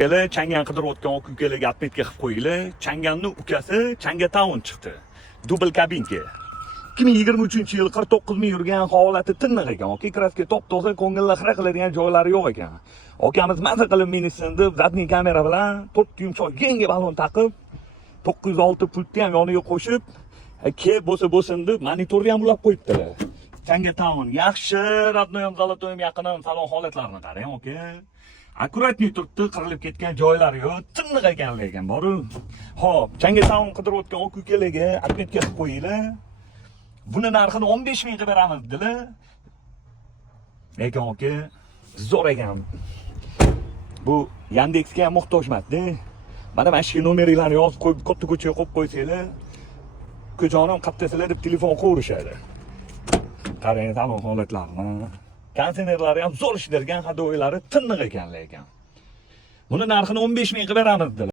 Kela Changan qidirayotgan ukalarga atmetga qilib qo'yinglar. Changanning ukasi Changatown chiqdi. Dubl kabinka. 2023-yil 49 ming yurgan holati tiniq ekan. Kraska top-toza, ko'ngilni xira qiladigan joylari yo'q ekan. Akamiz maza qilib meni sindib, zadniy kamera bilan 4 yumshoq yangi balon taqib, 906 pultni ham yoniga qo'shib, kelib bo'lsin deb monitorni ham ulab qo'yibdilar. Changatown yaxshi, radnoyam zalotoyim yaqinam salon holatlarini qarang, aka. Akkuratniy turibdi, qirilib ketgan joylari yo'q, tiniq ekan lekin boru. Xo'p, Changatown qidirayotgan ukalarga atmetga qilib qo'yinglar. Buni narxini 15 mingga beramiz dedilar. Lekin aka, zo'r ekan. Bu Yandexga ham muhtojmat-da. Mana shu nomeringlarni yozib qo'yib, katta ko'chaga qo'yib qo'ysanglar, ko'jonim qattasizlar deb telefon qo'yishadi. Qarang, salon holatlarini. Konteynerlari ham zo'r ishlargan, hadoylari tiniq ekan lekin. Buni narxini 15 mingga beramiz dedilar.